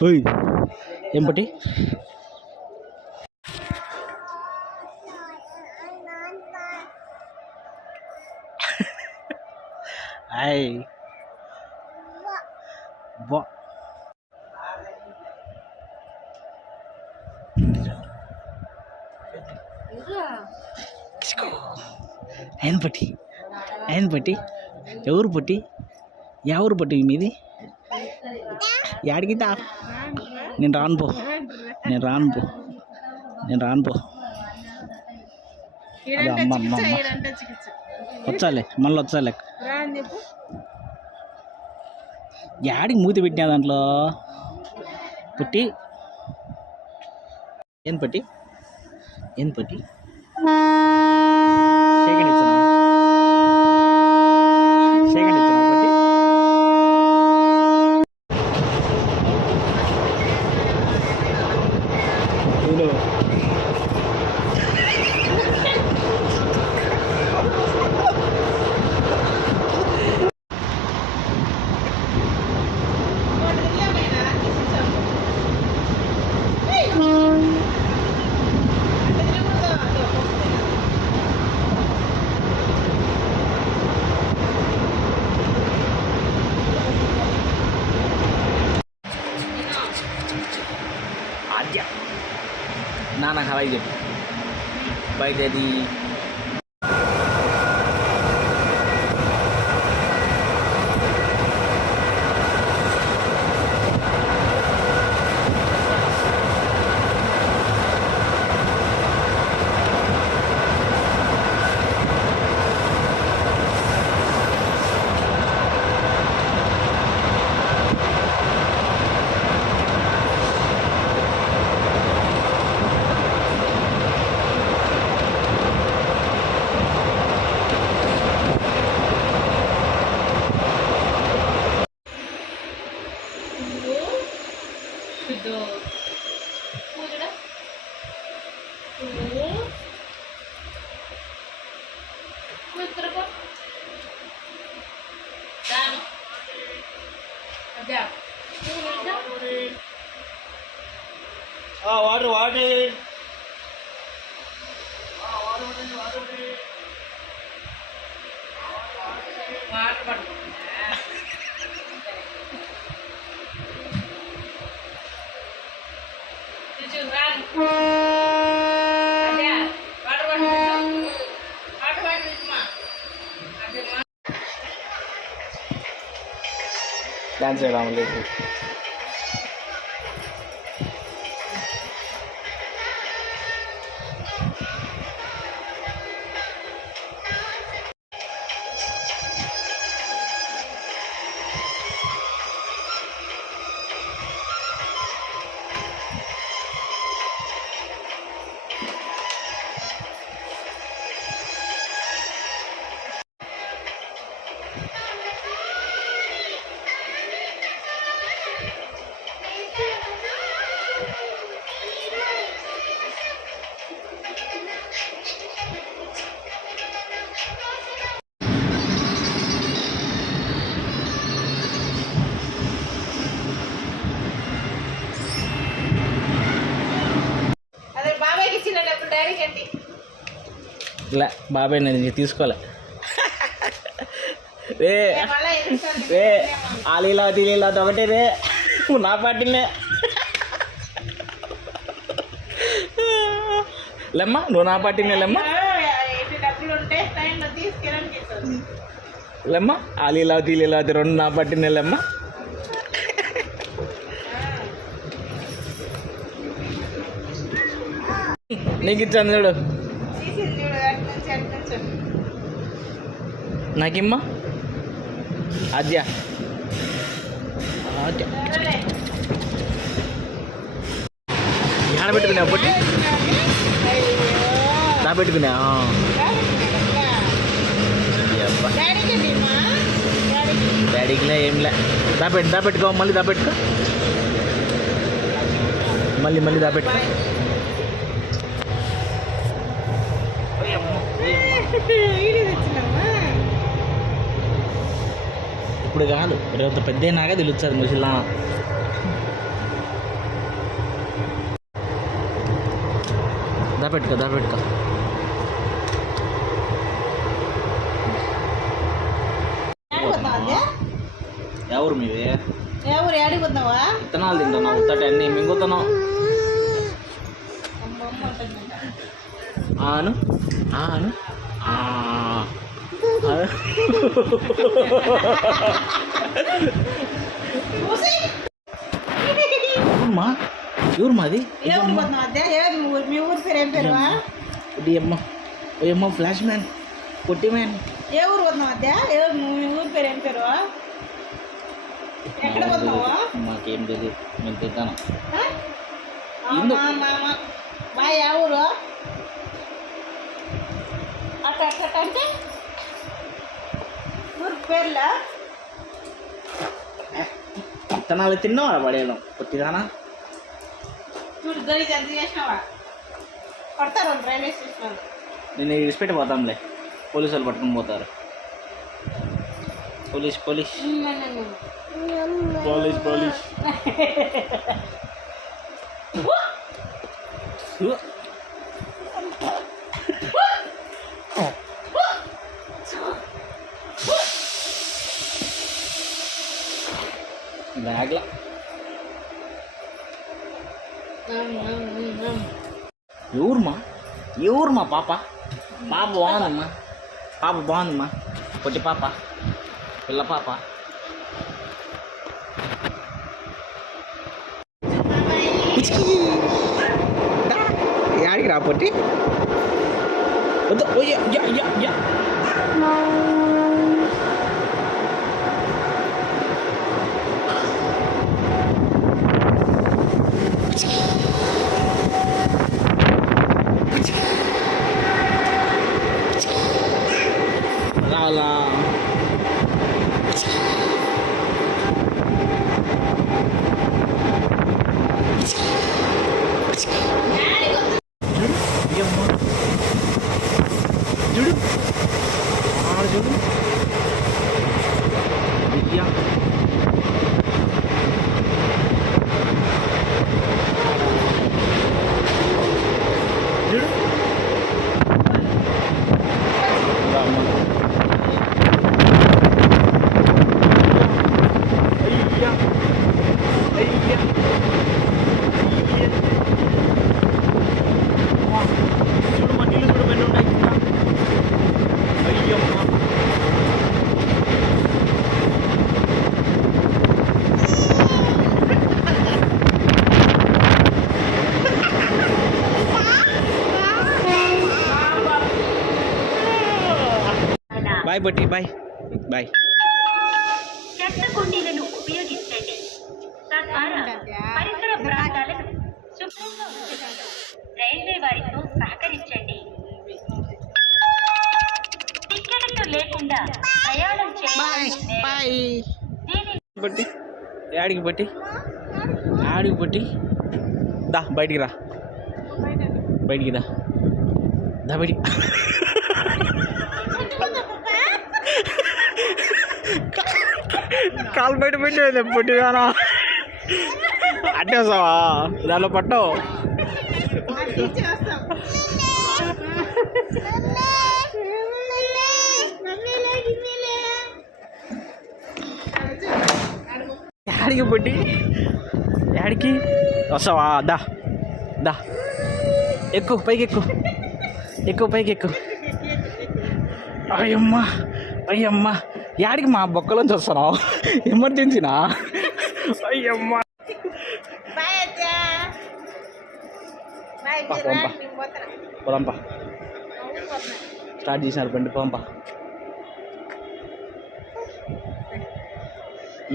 ఓయ్ ఏం పట్టి హాయ్ బా ఆయన పట్టి ఎవరు పట్టి ఎవరు పట్టి మీది యాడికి తా నేను రాను పో అదే అమ్మ వచ్చాలే మళ్ళీ వచ్చాలే యాడికి మూతి పెట్టినా దాంట్లో పుట్టి ఏం పట్టి సెకండ్ ఇచ్చిన పట్టి నాన్న హవాయి చెప్పు బై డాడీ వాటర్ డాన్స్ చేయడం లేదు ఇలా బాబాయ్ నేను తీసుకోలే రే రే ఆ లీలావతి ఒకటే రే నా పాటినే లేమ్మా నువ్వు నా పాటినే లేమ్మా ఆ లీలావతి రెండు నా పాటినే లేమ్మా నీకు ఇచ్చాను చూడు నాకిమ్మా ఆద్య ఎక్కడ పెట్టుకున్నా పొట్టి నా పెట్టుకున్నా డాడీకిలే ఏంలే దాపెట్టుకో మళ్ళీ దాపెట్టుకో మళ్ళీ దాపెట్టుకో ఇప్పుడు కాదు రేపు పెద్ద అయినాక తెలుస్తుంది ముసలా దాపెట్టుకో దాపెట్టుకో. ఎవరు మీవే? ఎవరు ఏడిపోతున్నావా? విత్తనాలు తింటున్నావు, ఉత్తటి అన్నీ మింగుతున్నావు. ఆను ఆను ఎవరమ్మా? ఎవరు మాది? మీ ఊరి పేరు ఏం పేరు? అమ్మ ఫ్లాష్ మ్యాన్, పొట్టి మ్యాన్. ఏ ఊరు పోతున్నావు అద్దా? మీ ఊరి పేరు ఏం పేరు? ఎక్కడ పోతున్నావు? మాకేం తెలియదు, మేము తింటాను. బాయ్ ఏ ఊరు? అట్ట అంటే ఊరి పేర్లా? విత్తనాలు తిన్నావా పడేయడం పొట్టిదానా? చూడు గలీజ్ ఎంత చేసినావా? పడతారు రైల్వే స్టేషన్. నేను విడిచిపెట్టి పోతాంలే, పోలీసు వాళ్ళు పట్టుకుని పోతారు. Police police police police. బ్యాగ్లా ఎవరుమా పాప? పాప బాగుందమ్మా, పాప బాగుందమ్మా, పొట్టి పాప, పిల్ల పాప. యాడికి రా పొట్టి? రాలా చూడు చూడు విద్యా చూడు చూడు మా నీళ్ళు కూడా పెన్ను ఉన్నాయి కింద. అయ్యమ్మ బాయ్ బట్టి బాయ్ బాయ్. చెత్త కుండీలను ఉపయోగించండి, తద్వారా పరిసర ప్రాంతాలను శుభ్రంగా ఉంచగలరు. రైల్వే వారితో సహకరించండి. టిక్కెట్లు లేకుండా ప్రయాణం చేయండి. బట్టి యాడికి బట్టి ఆడికి బట్టి దా బయటికి రా, బయటికి దా దా బయటికి. కాలు బయట పెట్టేది పొట్టిదానా, అట్టేసావా? దానిలో పట్టవు. యాడికి పొట్టి, యాడికి వస్తావా? దా దా ఎక్కువ పైకి ఎక్కువ, ఎక్కువ పైకి ఎక్కువ. అయ్యమ్మా అయ్యమ్మా, యాడికి మా బొక్కలోంచి వస్తున్నావు? ఎమర్జెన్సీనా? అయ్యమ్మా పోదాంపా, స్టార్ట్ చేసినారు బండి, పోంపా.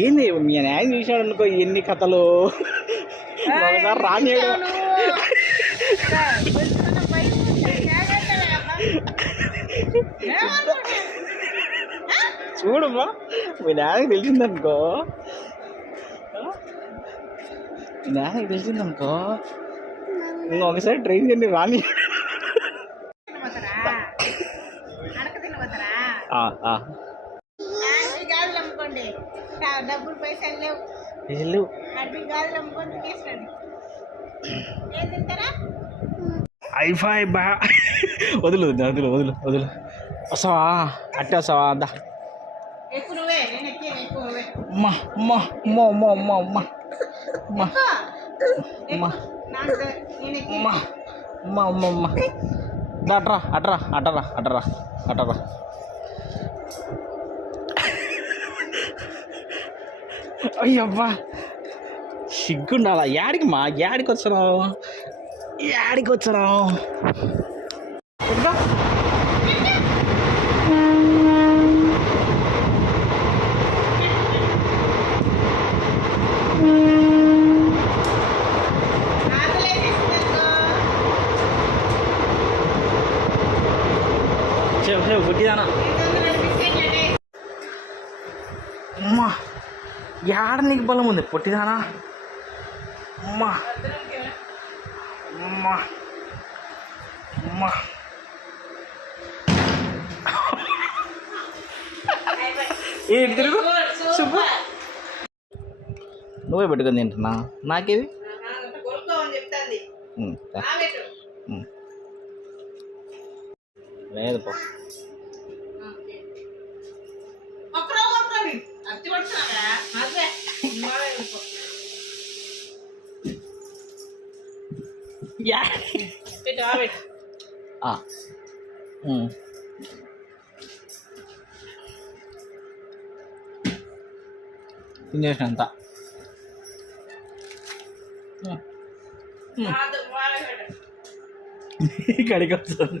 ఏంది మీ న్యాయం చూసాడు అనుకో, ఎన్ని కథలు ఒకసారి రానియాడు. చూడమ్మా, మీ న్యాయం తెలిసిందనుకో, మీ న్యాయం తెలిసిందనుకో, ఇంకొకసారి ట్రైన్ చేయండి రాని. డబ్బులు పైసలు లేవు, అడ్డు గాజులు అమ్ముకొని తినేస్తాడు. ఏం తింటారా? ఐఫై బా వదులు వదులు వదులు వదులు వస్తావా అట్టే వస్తావా అద్దా ఎక్కువ నువ్వే నేను ఎక్కి ఎక్కువ నువ్వే అమ్మా అమ్మా అమ్మా అమ్మా అమ్మా అమ్మా అమ్మా అమ్మా నాకు నేను ఎక్కి అమ్మా అమ్మా అమ్మా అమ్మా అట్రా అట్రా అటరా అటరా అటరా అయ్యబ్బా సిగ్గుండాలా యాడికి మా యాడికి వచ్చినావు యాడికి వచ్చినావు చెప్పు చెప్పు గుడ్డిదానా అమ్మా యాడ నీకు బలం ఉంది పొట్టిదానా అమ్మా అమ్మా అమ్మా ఏ తిరుగు చెప్పు నువ్వే పెట్టుకొని తింటున్నా నాకేది కొనుక్కోమని చెప్తాంది లేదు పో ఒక్కరో కొనుక్కోండి అత్తి పడుతున్నారా అదే ఇవాళే కొనుక్కో పెట్టు పెట్టు తినేసినంత ఇక్కడికి వస్తుంది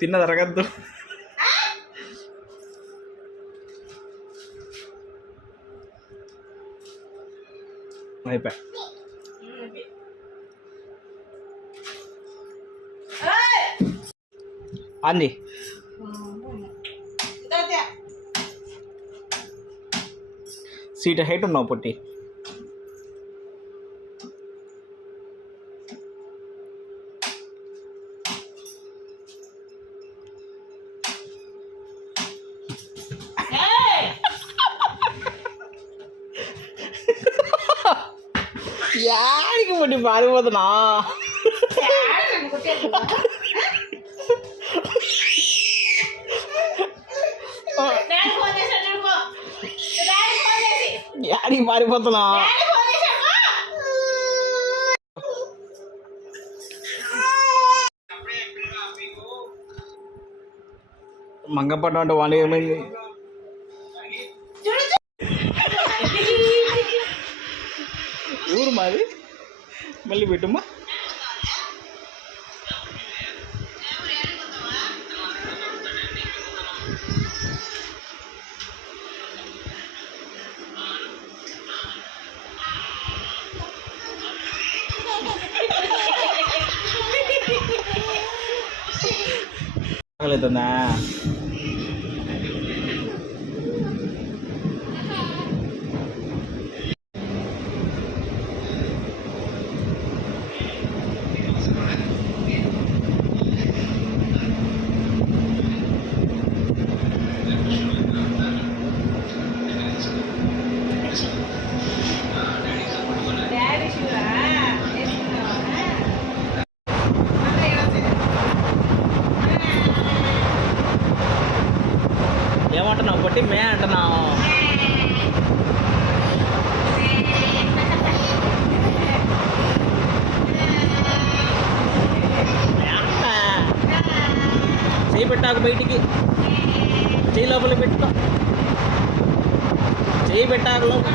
తిన్న తరగద్దు అయిపోయా అంది సీట్ హైట్ ఉన్నావు పొట్టి యాడికి పొట్టి పారిపోతున్నా యాడికి పారిపోతున్నా మంగపట్నం అంటే వాళ్ళు ఏమైంది ఊరు మాది మళ్ళీ పెట్టుమ్మా ఆగలేతుందా ఏమంటున్నావు పొట్టి మే అంటున్నావు చేయి పెట్టాకు బయటికి చేయి లోపల పెట్టుకో చేయి పెట్టాకు లోపల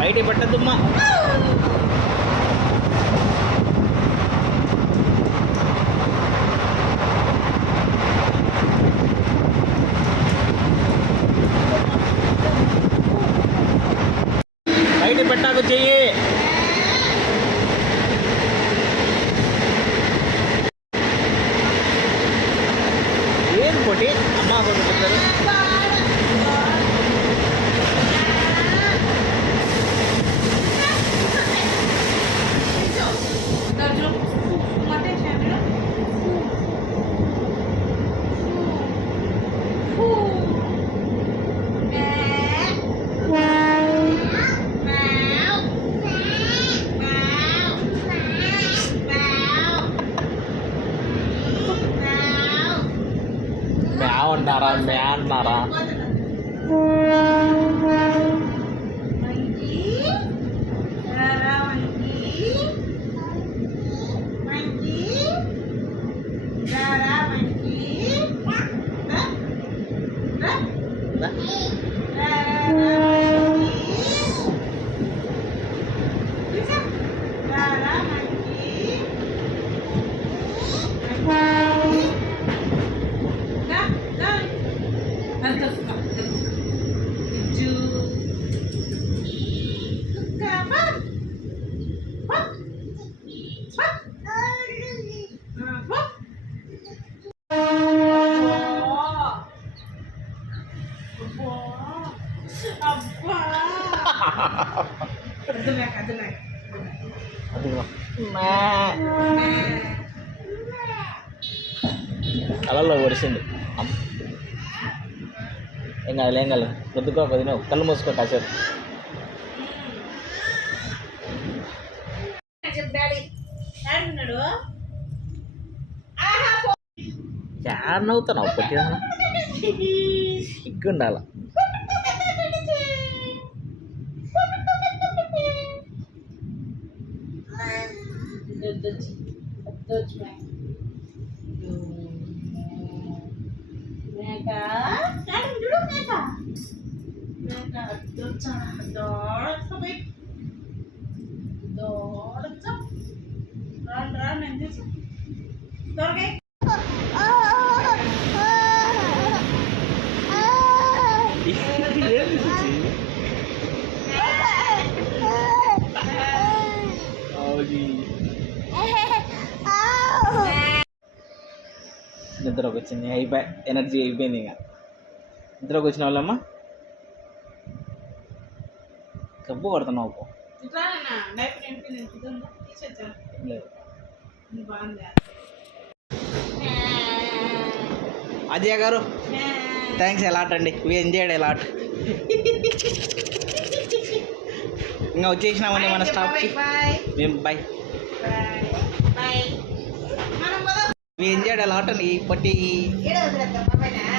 బయట పెట్టద్దమ్మా బయట పెట్టాకు చెయ్యి వద్దు నాకు, వద్దు నాకు. అదిగో కళ్ళల్లో పొడిచింది ఏం కాదు ఏం కాదు రుద్దుకో కొద్దిగా కళ్ళు మూసుకో కాసేపు చెప్పు డాడీ. డాడీ ఉన్నాడు. యాడ్ నవ్వుతున్నావు పొట్టిదా సిగ్గుండాల మేక డాడీ చూడు మేక మేక దొచ్చా దోడకపోయి దోడచ్చా రాను రాను నేను చూసి దొరకాయి. నిద్రకు వచ్చింది అయిపోయి ఎనర్జీ అయిపోయింది ఇక నిద్రకు వచ్చిన వాళ్ళమ్మా కబ్బు కొడుతున్నావు పో ఇట్లా డైపర్ నింపుతుందా తీసేచ్చా లేదు బాగుందా అజయ్ గారు థ్యాంక్స్ ఎలాట్ అండి వీ ఎంజాయ్డ్ ఎలాట్ ఇంకా వచ్చేసినామండి మన స్టాఫ్కి బాయ్ మేము బాయ్ బాయ్ బాయ్ మనం వీ ఎంజాయ్డ్ ఎలాట్ అండి బట్టి ఏడవద్దు బాబాయ్నా